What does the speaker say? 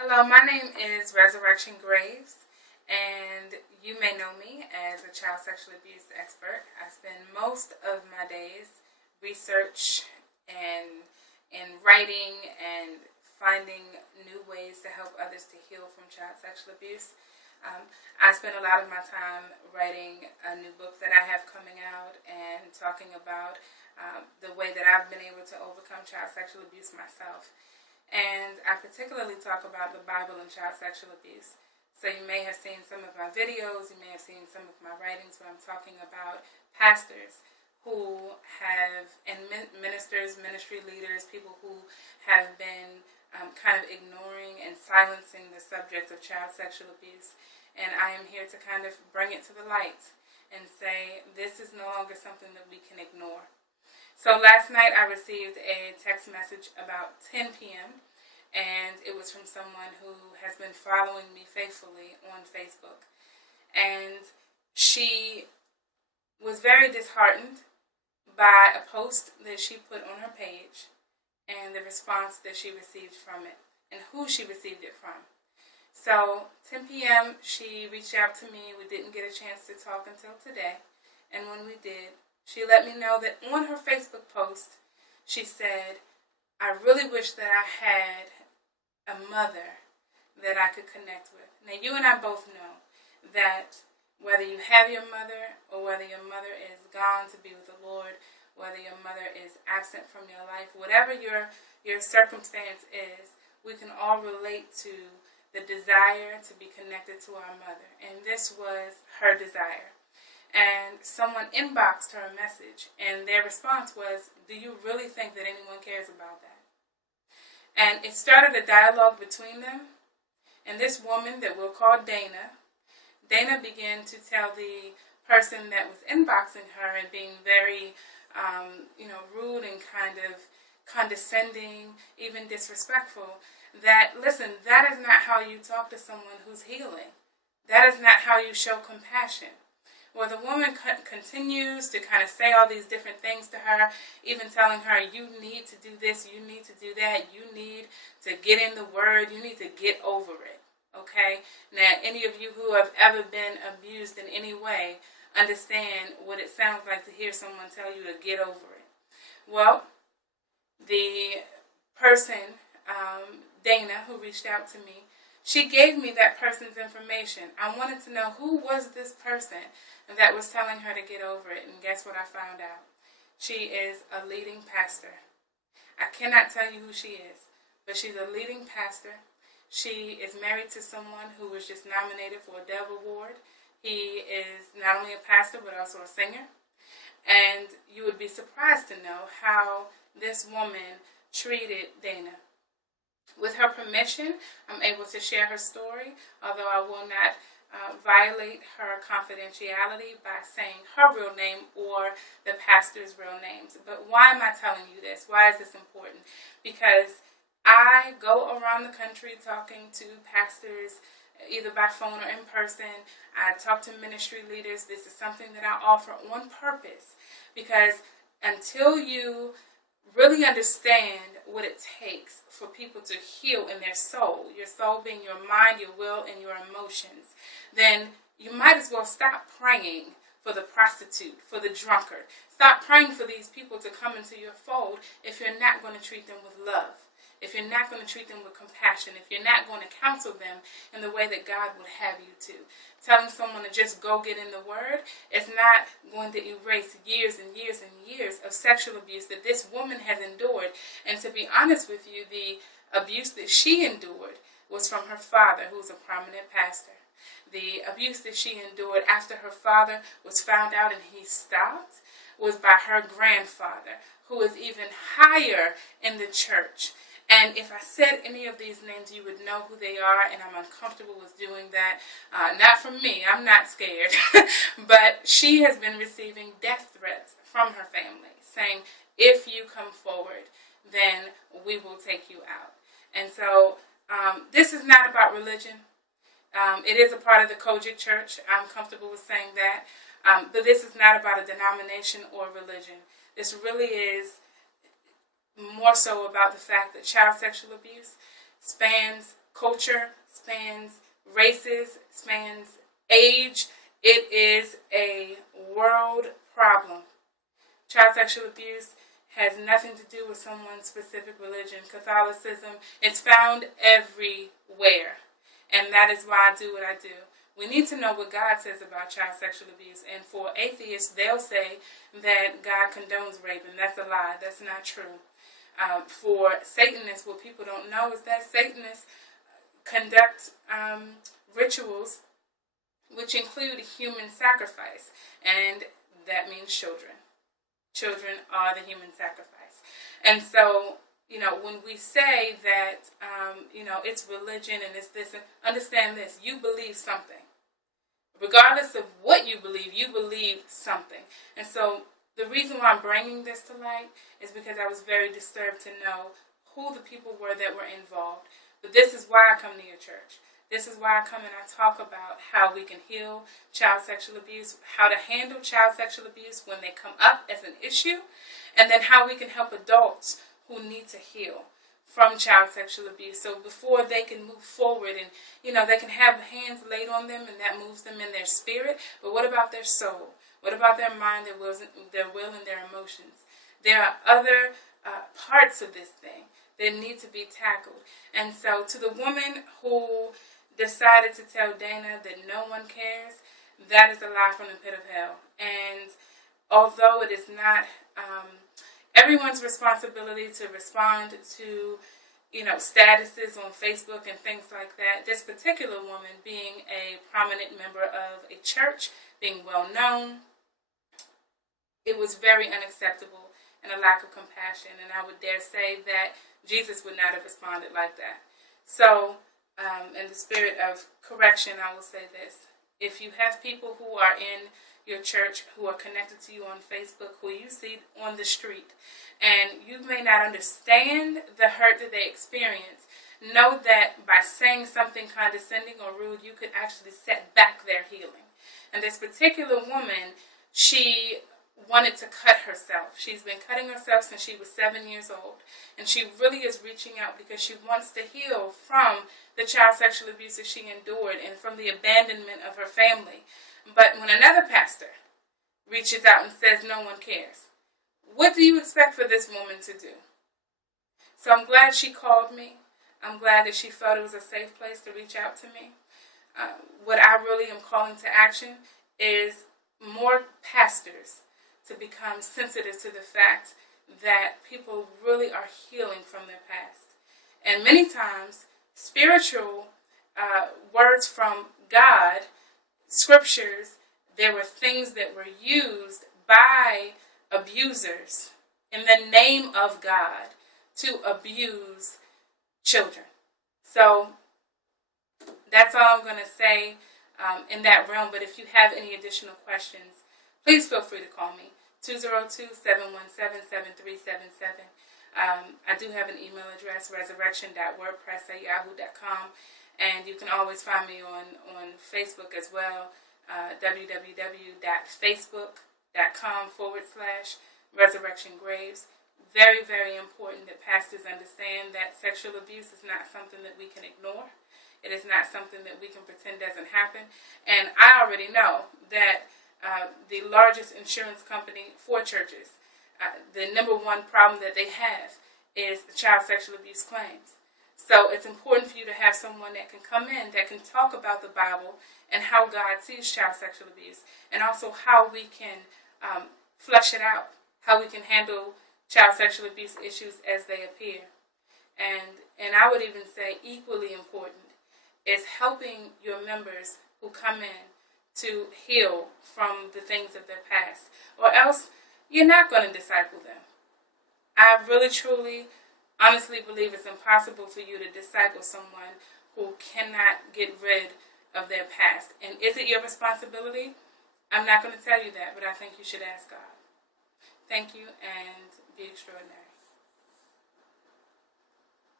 Hello, my name is Resurrection Graves, and you may know me as a child sexual abuse expert. I spend most of my days research and in writing and finding new ways to help others to heal from child sexual abuse. I spend a lot of my time writing a new book that I have coming out and talking about the way that I've been able to overcome child sexual abuse myself. And I particularly talk about the Bible and child sexual abuse. So you may have seen some of my videos, you may have seen some of my writings where I'm talking about pastors who have, and ministers, ministry leaders, people who have been kind of ignoring and silencing the subject of child sexual abuse. And I am here to kind of bring it to the light and say this is no longer something that we can ignore. So last night I received a text message about 10 p.m. and it was from someone who has been following me faithfully on Facebook. And she was very disheartened by a post that she put on her page and the response that she received from it and who she received it from. So 10 p.m. she reached out to me. We didn't get a chance to talk until today. And when we did, she let me know that on her Facebook post, she said, I really wish that I had a mother that I could connect with. Now, you and I both know that whether you have your mother or whether your mother is gone to be with the Lord, whether your mother is absent from your life, whatever your circumstance is, we can all relate to the desire to be connected to our mother. And this was her desire. And someone inboxed her a message, and their response was, do you really think that anyone cares about that? And it started a dialogue between them, and this woman that we'll call Dana began to tell the person that was inboxing her and being very, rude and kind of condescending, even disrespectful, that, listen, that is not how you talk to someone who's healing. That is not how you show compassion. Well, the woman continues to kind of say all these different things to her, even telling her, you need to do this, you need to do that, you need to get in the Word, you need to get over it, okay? Now, any of you who have ever been abused in any way understand what it sounds like to hear someone tell you to get over it. Well, the person, Dana, who reached out to me, she gave me that person's information. I wanted to know who was this person that was telling her to get over it. And guess what I found out? She is a leading pastor. I cannot tell you who she is, but she's a leading pastor. She is married to someone who was just nominated for a Dove Award. He is not only a pastor, but also a singer. And you would be surprised to know how this woman treated Dana. With her permission, I'm able to share her story, although I will not violate her confidentiality by saying her real name or the pastor's real names. But why am I telling you this? Why is this important? Because I go around the country talking to pastors, either by phone or in person. I talk to ministry leaders. This is something that I offer on purpose, because until you really understand what it takes for people to heal in their soul, your soul being your mind, your will, and your emotions, then you might as well stop praying for the prostitute, for the drunkard. Stop praying for these people to come into your fold if you're not going to treat them with love, if you're not going to treat them with compassion, if you're not going to counsel them in the way that God would have you to. Telling someone to just go get in the Word is not going to erase years and years and years of sexual abuse that this woman has endured. And to be honest with you, the abuse that she endured was from her father, who was a prominent pastor. The abuse that she endured after her father was found out and he stopped was by her grandfather, who is even higher in the church. And if I said any of these names, you would know who they are, and I'm uncomfortable with doing that. Not from me, I'm not scared. But she has been receiving death threats from her family, saying, if you come forward, then we will take you out. And so this is not about religion. It is a part of the Kojic church. I'm comfortable with saying that. But this is not about a denomination or religion. This really is more so about the fact that child sexual abuse spans culture, spans races, spans age. It is a world problem. Child sexual abuse has nothing to do with someone's specific religion. Catholicism, it's found everywhere. And that is why I do what I do. We need to know what God says about child sexual abuse. And for atheists, they'll say that God condones rape, and that's a lie. That's not true. For Satanists, what people don't know is that Satanists conduct rituals which include human sacrifice, and that means children. Children are the human sacrifice. And so, when we say that, it's religion and it's this, understand this, you believe something. Regardless of what you believe something. And so, the reason why I'm bringing this to light is because I was very disturbed to know who the people were that were involved. But this is why I come to your church. This is why I come and I talk about how we can heal child sexual abuse, how to handle child sexual abuse when they come up as an issue, and then how we can help adults who need to heal from child sexual abuse. So before they can move forward and, they can have hands laid on them and that moves them in their spirit. But what about their soul? What about their mind, their will, and their emotions? There are other parts of this thing that need to be tackled. And so to the woman who decided to tell Dana that no one cares, that is a lie from the pit of hell. And although it is not everyone's responsibility to respond to, statuses on Facebook and things like that, this particular woman, being a prominent member of a church, being well known, it was very unacceptable and a lack of compassion. And I would dare say that Jesus would not have responded like that. So, in the spirit of correction, I will say this. If you have people who are in your church, who are connected to you on Facebook, who you see on the street, and you may not understand the hurt that they experience, know that by saying something condescending or rude, you could actually set back their healing. And this particular woman, she wanted to cut herself. She's been cutting herself since she was 7 years old. And she really is reaching out because she wants to heal from the child sexual abuse that she endured and from the abandonment of her family. But when another pastor reaches out and says no one cares, what do you expect for this woman to do? So I'm glad she called me. I'm glad that she felt it was a safe place to reach out to me. What I really am calling to action is more pastors to become sensitive to the fact that people really are healing from their past. And many times, spiritual words from God, scriptures, there were things that were used by abusers in the name of God to abuse children. So that's all I'm going to say in that realm. But if you have any additional questions, please feel free to call me. 202-717-7377. I do have an email address, resurrection.wordpress@yahoo.com. And you can always find me on Facebook as well, www.facebook.com/resurrectiongraves. Very, very important that pastors understand that sexual abuse is not something that we can ignore. It is not something that we can pretend doesn't happen. And I already know that the largest insurance company for churches, the number one problem that they have is the child sexual abuse claims. So it's important for you to have someone that can come in, that can talk about the Bible and how God sees child sexual abuse, and also how we can flesh it out, how we can handle child sexual abuse issues as they appear. And I would even say equally important is helping your members who come in to heal from the things of their past, or else you're not going to disciple them. I really, truly, honestly believe it's impossible for you to disciple someone who cannot get rid of their past. And is it your responsibility? I'm not going to tell you that, but I think you should ask God. Thank you, and be extraordinary.